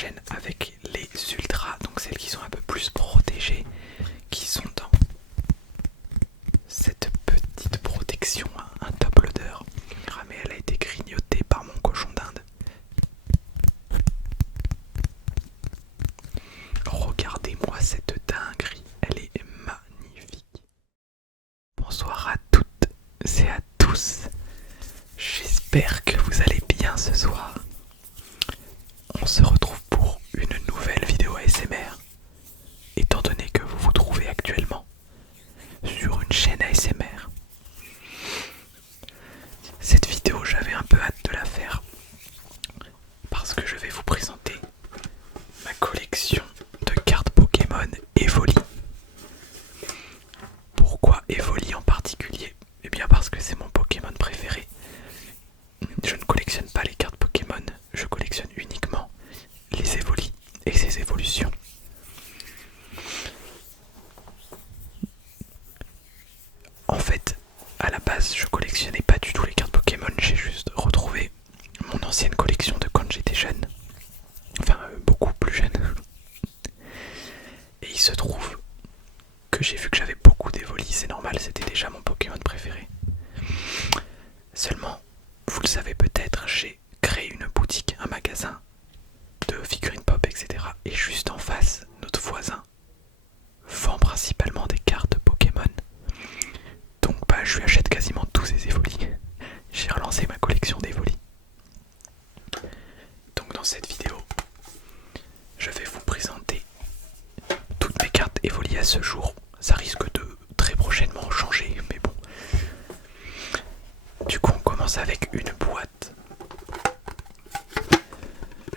j'enchaîne avec les ultras, donc celles qui sont un peu plus protégées, qui sont dans cette petite protection, un top loader. Ah mais elle a été grignotée par mon cochon d'Inde. Regardez-moi cette dinguerie, elle est magnifique. Bonsoir à toutes et à tous, j'espère que vous allez bien ce soir. On se retrouve pour une nouvelle vidéo ASMR, étant donné que vous vous trouvez actuellement sur une chaîne ASMR. Cette vidéo, j'avais un peu hâte de la faire parce que je vais vous présenter ma collection de cartes Pokémon Evoli. Pourquoi Evoli en particulier? Eh bien parce que c'est mon Pokémon préféré. Je ne collectionne pas les cartes Pokémon, je collectionne uniquement les Evoli et ses évolutions. En fait, à la base, je collectionnais pas du tout les cartes Pokémon, j'ai juste retrouvé mon ancienne collection de quand j'étais jeune. Enfin, beaucoup plus jeune. Et il se trouve que j'ai vu que j'avais beaucoup d'Evoli, c'est normal, c'était déjà mon Pokémon préféré. Seulement, vous le savez peut-être, j'ai créé une boutique, un magasin de figurines pop, etc. Et juste en face, notre voisin vend principalement des cartes Pokémon. Donc bah je lui achète quasiment tous ses Evoli. J'ai relancé ma collection d'Evoli. Donc dans cette vidéo, je vais vous présenter toutes mes cartes Evoli à ce jour. Ça risque de très prochainement changer, mais bon. Du coup on commence avec une boîte.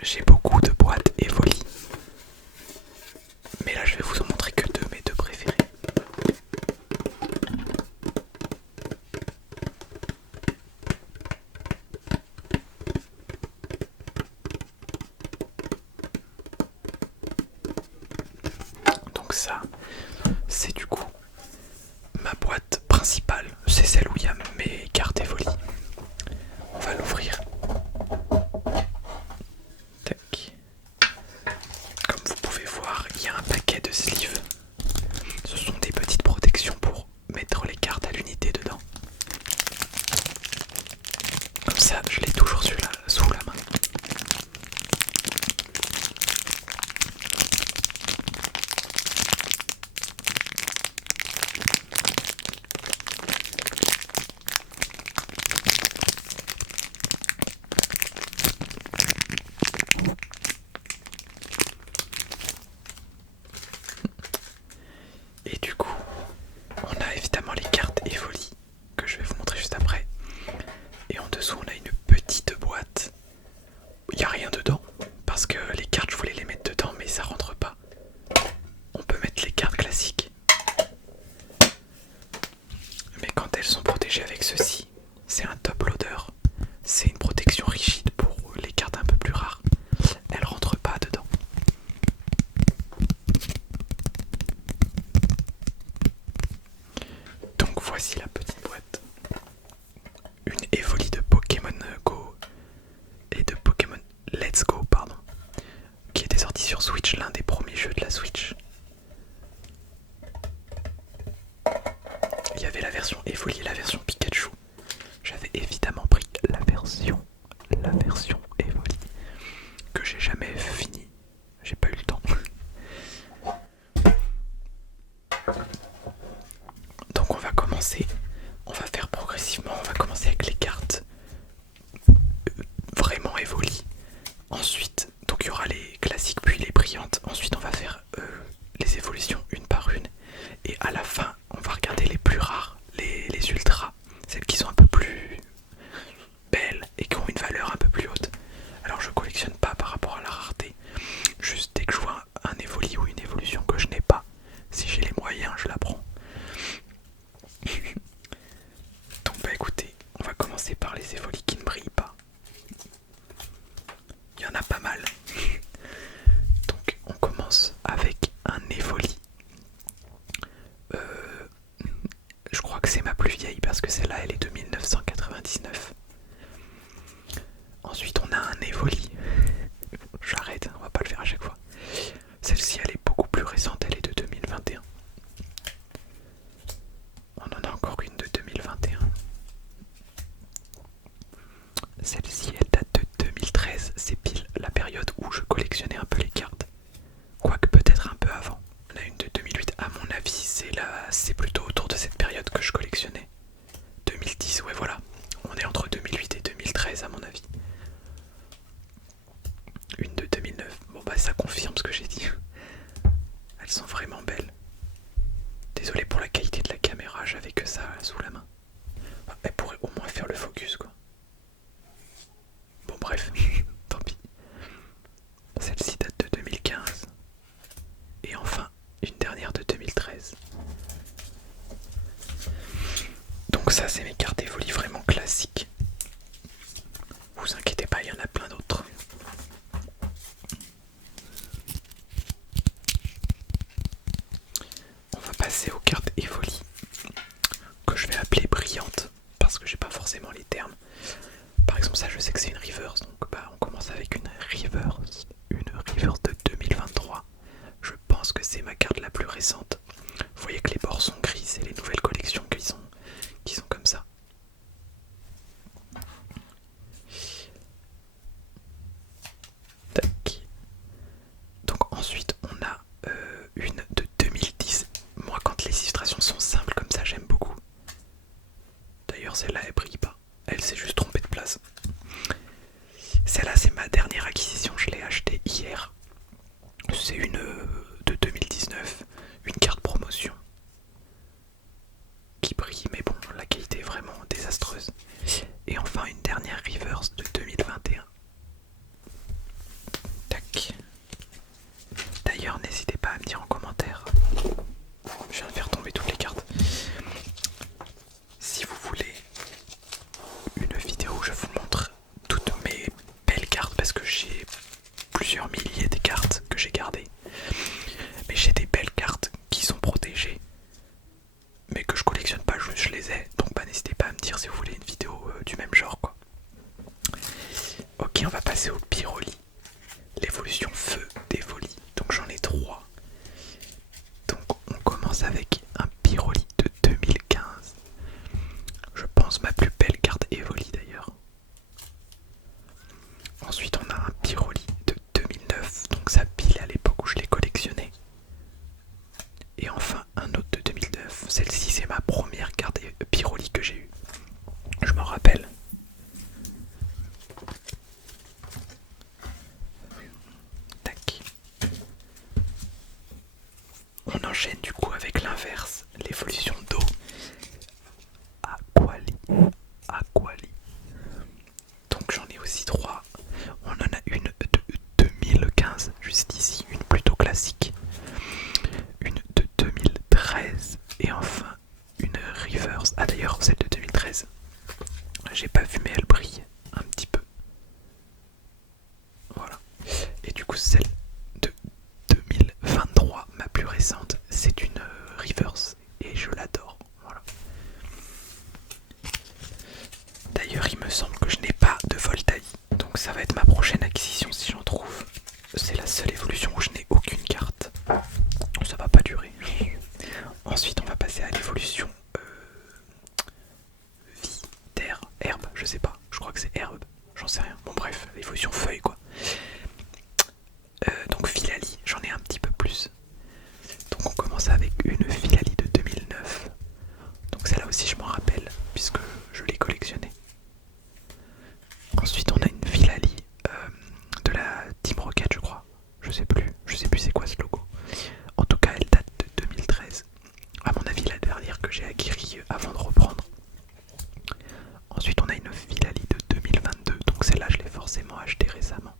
J'ai beaucoup de boîtes Evoli, mais là je vais vous en montrer que deux, mes deux préférés. Donc ça, c'est du coup ma boîte principale, c'est celle où il y a mes cartes Evoli. On va l'ouvrir. Tac. Comme vous pouvez voir, il y a un paquet de sleeves. Ce sont des petites protections pour mettre les cartes à l'unité dedans. Comme ça, je l'ai toujours sous la main. Et du coup, on a évidemment les cartes Evoli que je vais vous montrer juste après. Et en dessous, on a une petite boîte. Il n'y a rien dedans parce que les cartes, je voulais les mettre dedans, mais ça rentre pas. On peut mettre les cartes classiques, mais quand elles sont protégées avec ceci, c'est un top loader. C'est une protection rigide pour les cartes un peu plus rares. Elles rentrent pas dedans. Donc voici la petite boîte. Une Evoli de Pokémon Celle-ci, elle date de 2013, c'est pile la période où je collectionnais un peu les cartes. Quoique peut-être un peu avant. On a une de 2008, à mon avis, c'est plutôt autour de cette période que je collectionnais. 2010, ouais voilà. On est entre 2008 et 2013 à mon avis. Une de 2009. Bon bah ça confirme ce que j'ai dit. Elles sont vraiment belles. Désolé pour la qualité de la caméra, j'avais que ça sous la main. Enfin, elle pourrait au moins faire le focus quoi. Bon bref, tant pis. Celle-ci date de 2015. Et enfin, une dernière de 2013. Donc ça c'est mes cartes Evoli vraiment classiques. Vous inquiétez pas, il y en a plein d'autres. On va passer aux cartes Evoli que je vais appeler brillantes parce que j'ai pas forcément les termes. Par exemple ça je sais que c'est une reverse, donc bah on commence avec une reverse de 2023. Je pense que c'est ma carte la plus récente. Vous voyez que les bords sont gris, c'est les nouvelles collections qui sont comme ça. Tac. Donc ensuite on a une de 2010. Moi quand les illustrations sont simples comme ça j'aime beaucoup. D'ailleurs celle-là elle brille pas, elle s'est juste trompée de place. Celle-là c'est ma dernière acquisition, je l'ai achetée hier. C'est une de 2019, une carte promotion qui brille mais bon la qualité est vraiment désastreuse. Et enfin une dernière reverse de 2021. Tac. D'ailleurs n'hésitez pas à me dire en commentaire, je viens de faire tomber toutes les cartes, si vous voulez une vidéo où je vous montre toutes mes belles cartes parce que j'ai plusieurs milliers de cartes que j'ai gardées. Mais j'ai des belles cartes qui sont protégées mais que je collectionne pas, juste je les ai. Donc bah n'hésitez pas à me dire si vous voulez une vidéo du même genre quoi. Ok, on va passer au Pyroli. L'évolution feu d'Evoli. Donc j'en ai 3. Donc on commence avec un Pyroli de 2015. Je pense ma plus belle carte Evoli d'ailleurs. Ensuite on a un Pyroli de 2009. Donc ça pile à l'époque où je l'ai collectionné. Et enfin un autre de 2009. Celle-ci c'est ma première carte Pyroli que j'ai eue. Je m'en rappelle. Tac. On enchaîne du coup avec l'inverse, l'évolution d'eau. Aquali. Donc j'en ai aussi 3. On en a une de 2015, juste ici, une plutôt classique. Une de 2013 et enfin une reverse. Ah d'ailleurs celle de 2013, j'ai pas vu mais elle brille un petit peu. Voilà. Et du coup celle de 2023, ma plus récente, c'est une reverse et je l'adore. Voilà. D'ailleurs il me semble que je n'ai pas de Voltaï, donc ça va être ma prochaine acquisition si j'en trouve. C'est la seule évolution où je n'ai aucune carte. Ça va pas durer. Ensuite on va passer à l'évolution vie, terre, herbe, je sais pas, je crois que c'est herbe, j'en sais rien. Bon bref, l'évolution feuille quoi. Donc Filali, j'en ai un petit peu plus. Donc on commence avec une Filali de 2009. Donc celle-là aussi je m'en rappelle puisque je l'ai collectionnée. Ensuite on a une Filali de la Team Rocket je crois. Je sais plus c'est quoi ce logo. En tout cas elle date de 2013. À mon avis la dernière que j'ai acquérie avant de reprendre. Ensuite on a une Filali de 2022. Donc celle-là je l'ai forcément achetée récemment.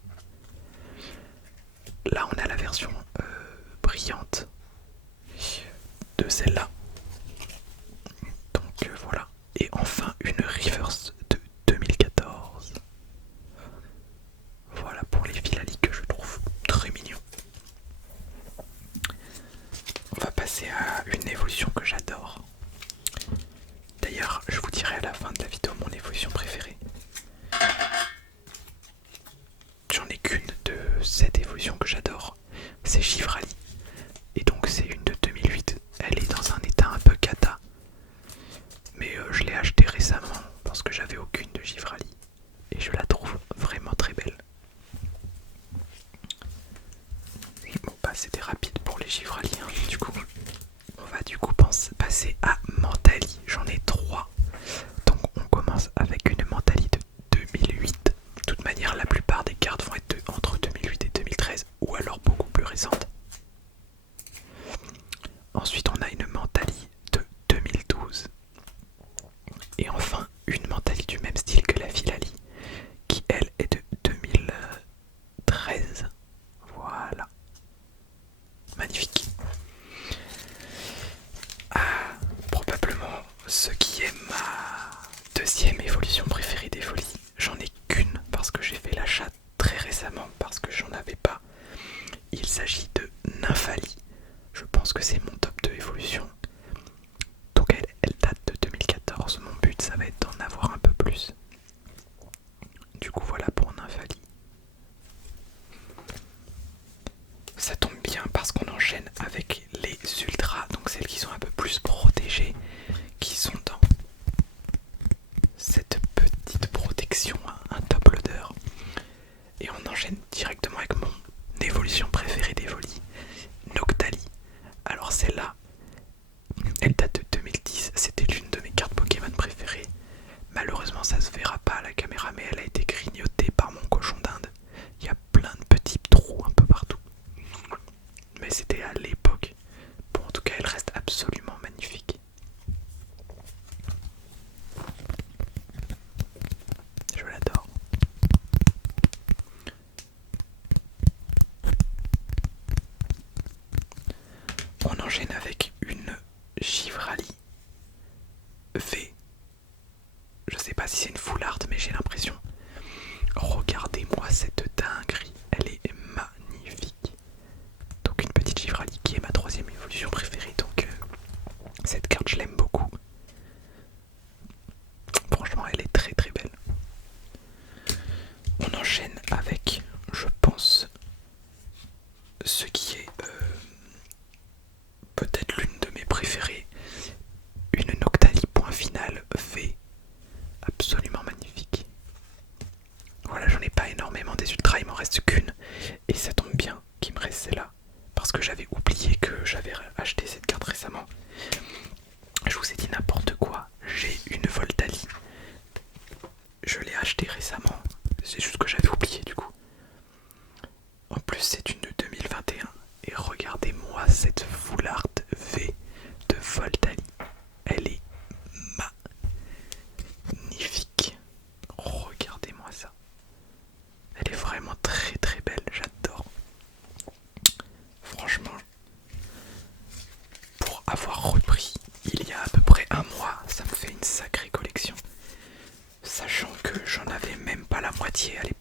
enchaîne directement avec mon évolution préférée d'Evoli, Noctali. Alors celle-là, elle date de 2010, c'était l'une de mes cartes Pokémon préférées. Malheureusement ça se verra pas à la caméra, mais elle a été grignotée par mon cochon d'Inde. Il y a plein de petits trous un peu partout. Mais c'était à l'époque. Bon, en tout cas elle reste absolument magnifique. Je l'adore. On enchaîne avec une Givrali V. Je sais pas si c'est une full art, mais j'ai l'impression. Regardez-moi cette dinguerie, elle est magnifique. Donc une petite Givrali qui est ma troisième évolution préférée, donc cette carte je l'aime beaucoup. Franchement elle est très très belle. On enchaîne avec, je pense, ce qui est peut-être l'une de mes préférées, une Noctali point final V, absolument magnifique. Voilà, j'en ai pas énormément des ultras, il m'en reste qu'une, et ça tombe bien qu'il me reste celle-là, parce que j'avais oublié que j'avais acheté cette carte récemment. Je vous ai dit n'importe quoi, j'ai une Voltali, je l'ai achetée récemment, c'est juste que j'avais oublié du coup. En plus c'est une 2021, et regardez-moi cette full art V de Voltali, elle est magnifique, regardez-moi ça. Elle est vraiment très très belle, j'adore. Franchement, pour avoir repris il y a à peu près un mois, ça me fait une sacrée collection. Sachant que j'en avais même pas la moitié à l'époque.